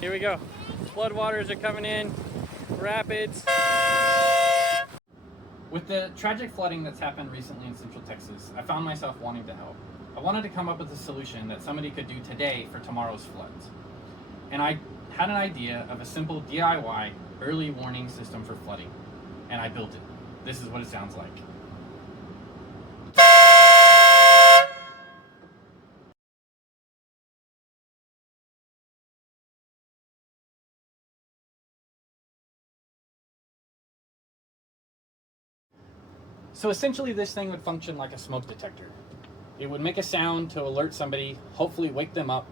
Here we go. Floodwaters are coming in, rapids. With the tragic flooding that's happened recently in Central Texas, I found myself wanting to help. I wanted to come up with a solution that somebody could do today for tomorrow's floods. And I had an idea of a simple DIY early warning system for flooding, and I built it. This is what it sounds like. So essentially this thing would function like a smoke detector. It would make a sound to alert somebody, hopefully wake them up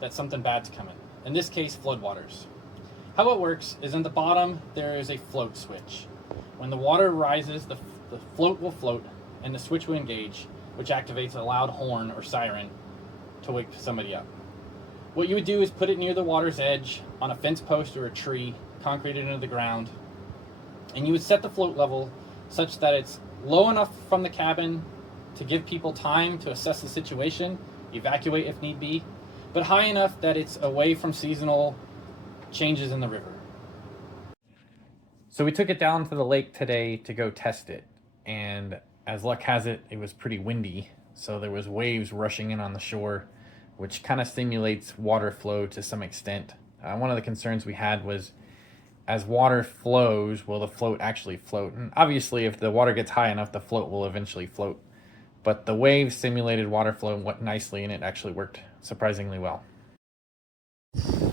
that something bad's coming. In this case, floodwaters. How it works is in the bottom there is a float switch. When the water rises, the float will float and the switch will engage, which activates a loud horn or siren to wake somebody up. What you would do is put it near the water's edge on a fence post or a tree, concreted into the ground, and you would set the float level such that it's low enough from the cabin to give people time to assess the situation, evacuate if need be, but high enough that it's away from seasonal changes in the river. So we took it down to the lake today to go test it, and as luck has it, it was pretty windy, so there was waves rushing in on the shore, which kind of stimulates water flow to some extent. One of the concerns we had was, as water flows, will the float actually float? And obviously, if the water gets high enough, the float will eventually float. But the waves simulated water flow nicely, and it actually worked surprisingly well.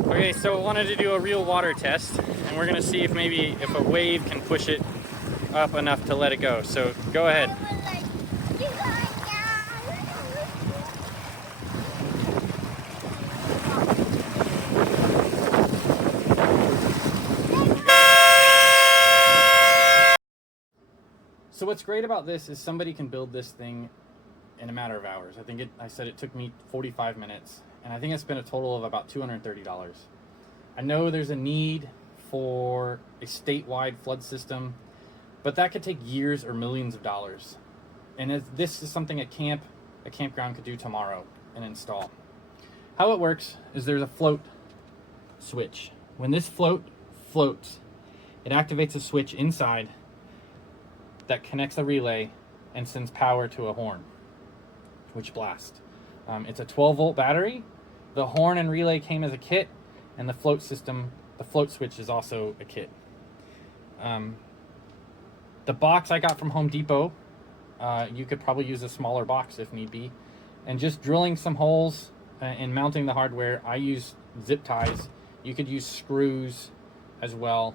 Okay, so I wanted to do a real water test, and we're gonna see if a wave can push it up enough to let it go. So go ahead. So what's great about this is somebody can build this thing in a matter of hours. I said it took me 45 minutes, and I think I spent a total of about $230. I know there's a need for a statewide flood system, but that could take years or millions of dollars. And this is something a campground could do tomorrow and install. How it works is there's a float switch. When this float floats, it activates a switch inside that connects a relay and sends power to a horn, which blasts. It's a 12-volt battery. The horn and relay came as a kit, and the float switch is also a kit. The box I got from Home Depot, you could probably use a smaller box if need be. And just drilling some holes and mounting the hardware, I use zip ties. You could use screws as well,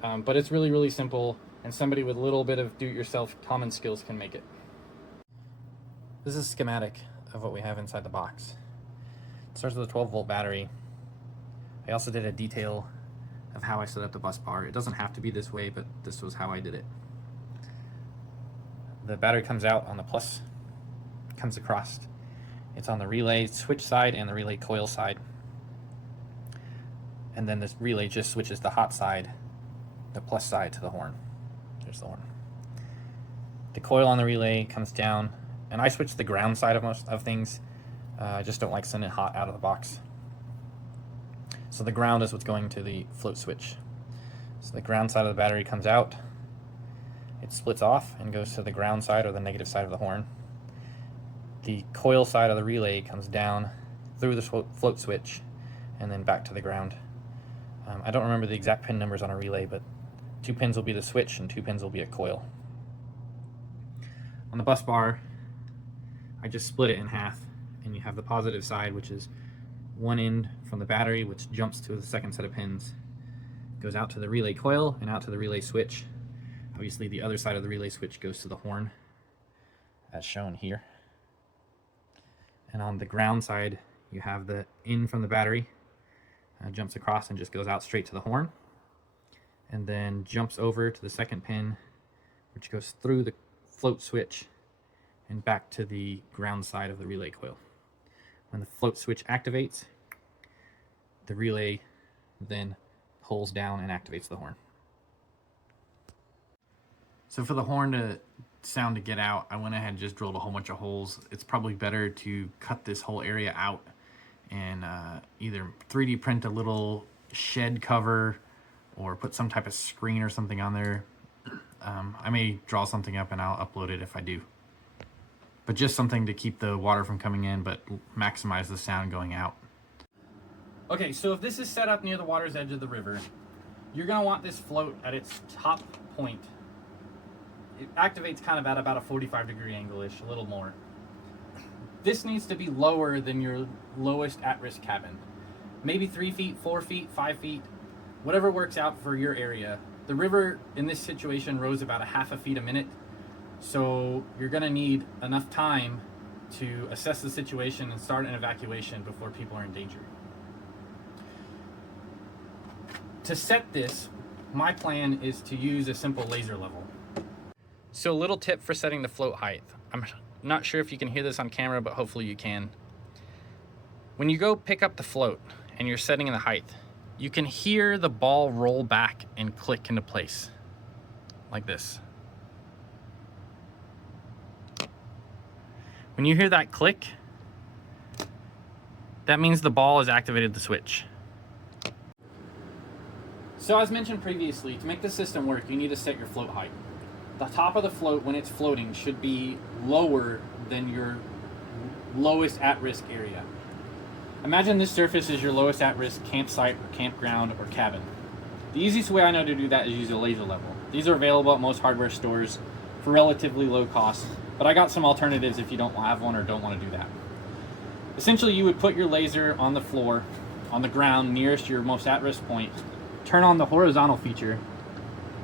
but it's really, really simple, and somebody with a little bit of do-it-yourself common skills can make it. This is a schematic of what we have inside the box. It starts with a 12-volt battery. I also did a detail of how I set up the bus bar. It doesn't have to be this way, but this was how I did it. The battery comes out on the plus, comes across. It's on the relay switch side and the relay coil side. And then this relay just switches the hot side, the plus side, to the horn. There's the horn. The coil on the relay comes down, and I switch the ground side of most of things. I just don't like sending it hot out of the box. So the ground is what's going to the float switch. So the ground side of the battery comes out, it splits off and goes to the ground side or the negative side of the horn. The coil side of the relay comes down through the float switch and then back to the ground. I don't remember the exact pin numbers on a relay, but 2 pins will be the switch and 2 pins will be a coil. On the bus bar, I just split it in half, and you have the positive side, which is one end from the battery, which jumps to the second set of pins, goes out to the relay coil and out to the relay switch. Obviously the other side of the relay switch goes to the horn, as shown here. And on the ground side, you have the in from the battery, jumps across and just goes out straight to the horn, and then jumps over to the second pin, which goes through the float switch and back to the ground side of the relay coil. When the float switch activates, the relay then pulls down and activates the horn. So for the horn sound to get out, I went ahead and just drilled a whole bunch of holes. It's probably better to cut this whole area out and either 3D print a little shed cover or put some type of screen or something on there. I may draw something up and I'll upload it if I do. But just something to keep the water from coming in but maximize the sound going out. Okay, so if this is set up near the water's edge of the river, you're gonna want this float at its top point. It activates kind of at about a 45-degree angle-ish, a little more. This needs to be lower than your lowest at-risk cabin. Maybe 3 feet, 4 feet, 5 feet, whatever works out for your area. The river in this situation rose about a half a feet a minute, so you're gonna need enough time to assess the situation and start an evacuation before people are in danger. To set this, my plan is to use a simple laser level. So a little tip for setting the float height. I'm not sure if you can hear this on camera, but hopefully you can. When you go pick up the float and you're setting the height, you can hear the ball roll back and click into place, like this. When you hear that click, that means the ball has activated the switch. So as mentioned previously, to make the system work, you need to set your float height. The top of the float, when it's floating, should be lower than your lowest at-risk area. Imagine this surface is your lowest at-risk campsite or campground or cabin. The easiest way I know to do that is use a laser level. These are available at most hardware stores for relatively low cost, but I got some alternatives if you don't have one or don't want to do that. Essentially, you would put your laser on the floor, on the ground nearest your most at-risk point, turn on the horizontal feature,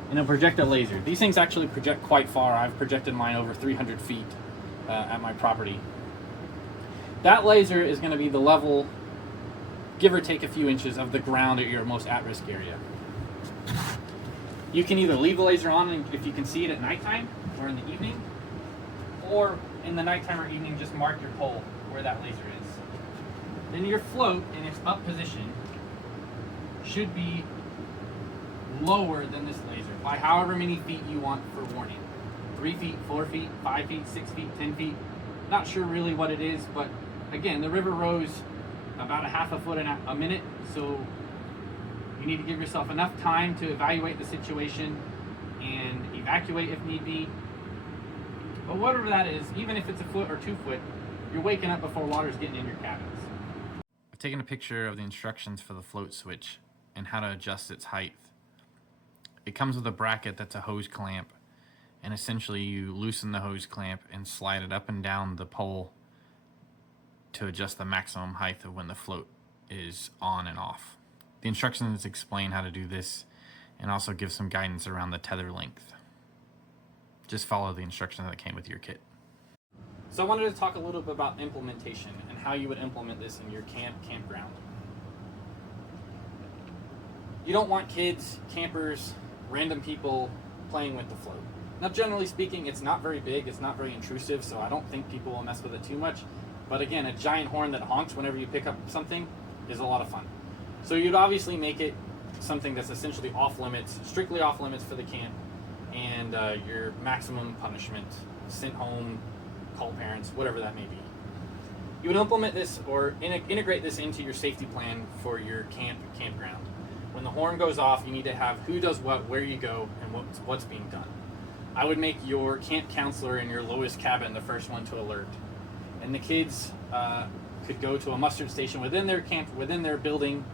and it'll project a laser. These things actually project quite far. I've projected mine over 300 feet at my property. That laser is going to be the level, give or take a few inches, of the ground at your most at-risk area. You can either leave the laser on if you can see it at nighttime or in the evening, or in the nighttime or evening, just mark your pole where that laser is. Then your float in its up position should be lower than this laser by however many feet you want for warning. 3 feet, 4 feet, 5 feet, 6 feet, 10 feet. Not sure really what it is, but again, the river rose about a half a foot a minute, so you need to give yourself enough time to evaluate the situation and evacuate if need be. But whatever that is, even if it's a foot or 2 foot, you're waking up before water's getting in your cabins. I've taken a picture of the instructions for the float switch and how to adjust its height. It comes with a bracket that's a hose clamp, and essentially you loosen the hose clamp and slide it up and down the pole to adjust the maximum height of when the float is on and off. The instructions explain how to do this and also give some guidance around the tether length. Just follow the instructions that came with your kit. So I wanted to talk a little bit about implementation and how you would implement this in your campground. You don't want kids, campers, random people playing with the float. Now, generally speaking, it's not very big, it's not very intrusive, so I don't think people will mess with it too much. But again, a giant horn that honks whenever you pick up something is a lot of fun. So you'd obviously make it something that's essentially off limits, strictly off limits for the camp, and your maximum punishment, sent home, call parents, whatever that may be. You would implement this or integrate this into your safety plan for your campground. When the horn goes off, you need to have who does what, where you go, and what's being done. I would make your camp counselor in your lowest cabin the first one to alert. And the kids could go to a mustard station within their camp, within their building,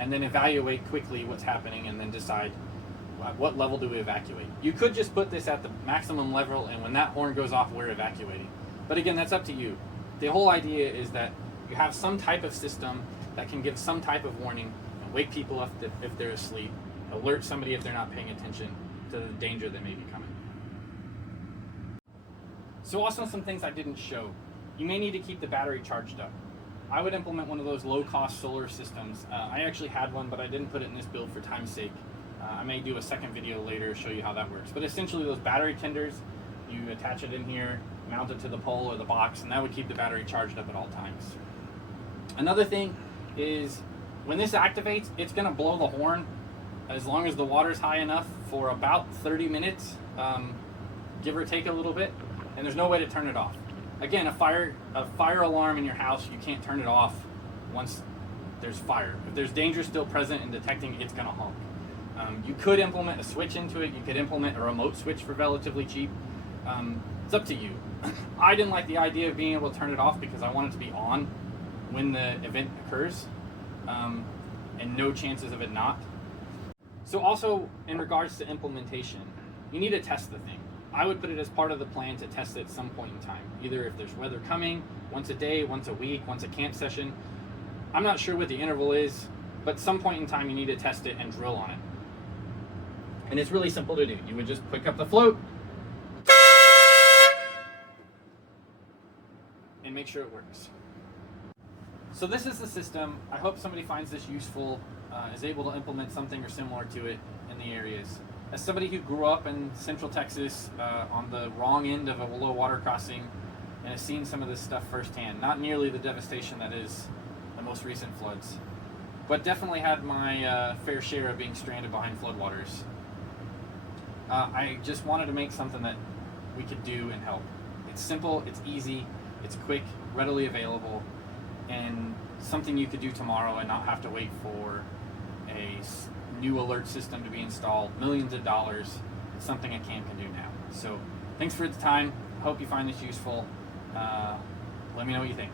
and then evaluate quickly what's happening and then decide at what level do we evacuate. You could just put this at the maximum level, and when that horn goes off, we're evacuating. But again, that's up to you. The whole idea is that you have some type of system that can give some type of warning, wake people up if they're asleep, alert somebody if they're not paying attention to the danger that may be coming. So also some things I didn't show. You may need to keep the battery charged up. I would implement one of those low-cost solar systems. I actually had one, but I didn't put it in this build for time's sake. I may do a second video later to show you how that works. But essentially those battery tenders, you attach it in here, mount it to the pole or the box, and that would keep the battery charged up at all times. Another thing is when this activates, it's going to blow the horn as long as the water's high enough for about 30 minutes, give or take a little bit, and there's no way to turn it off. Again, a fire alarm in your house, you can't turn it off once there's fire. If there's danger still present and detecting, it's going to honk. You could implement a switch into it. You could implement a remote switch for relatively cheap. It's up to you. I didn't like the idea of being able to turn it off because I want it to be on when the event occurs, and no chances of it not. So also, in regards to implementation, you need to test the thing. I would put it as part of the plan to test it at some point in time. Either if there's weather coming, once a day, once a week, once a camp session. I'm not sure what the interval is, but some point in time you need to test it and drill on it. And it's really simple to do. You would just pick up the float and make sure it works. So this is the system. I hope somebody finds this useful, is able to implement something or similar to it in the areas. As somebody who grew up in Central Texas on the wrong end of a low water crossing and has seen some of this stuff firsthand, not nearly the devastation that is the most recent floods, but definitely had my fair share of being stranded behind floodwaters. I just wanted to make something that we could do and help. It's simple, it's easy, it's quick, readily available, and something you could do tomorrow and not have to wait for a new alert system to be installed, millions of dollars. It's something a camp can do now. So thanks for the time. I hope you find this useful. Let me know what you think.